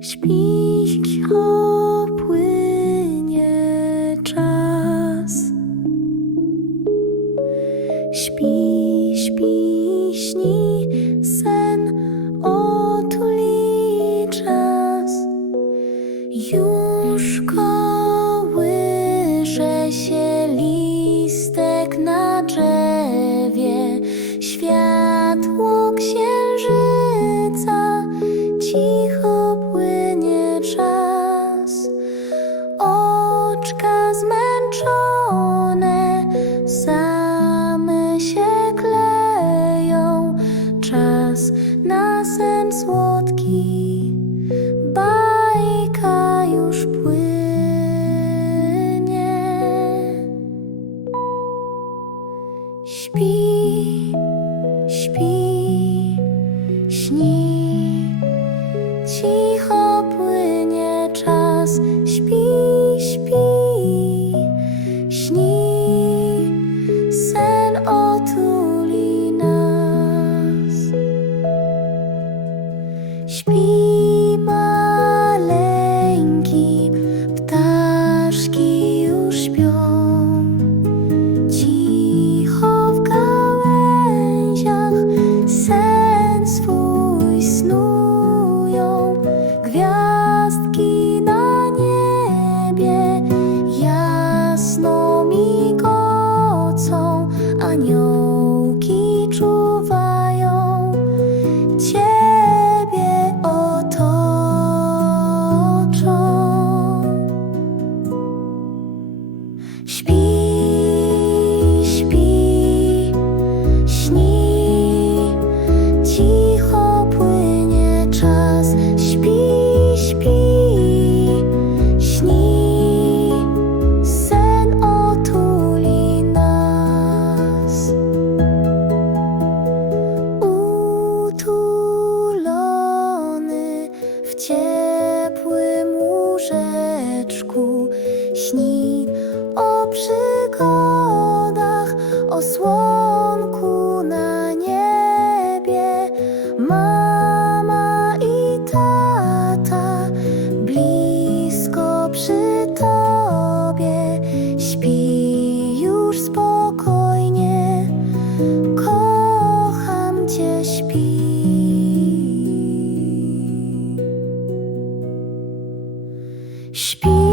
Cicho płynie czas. Śpi, śpi, śni, sen otuli czas. Już kołysze się listek na drzewie, światło Śpi, śpi, śni. Cicho płynie czas. Śpi, śpi, śni. Sen otuli nas. Śpi 出发 przygodach, o słonku na niebie. Mama i tata blisko przy tobie śpi już spokojnie. Kocham cię, śpi. Śpi,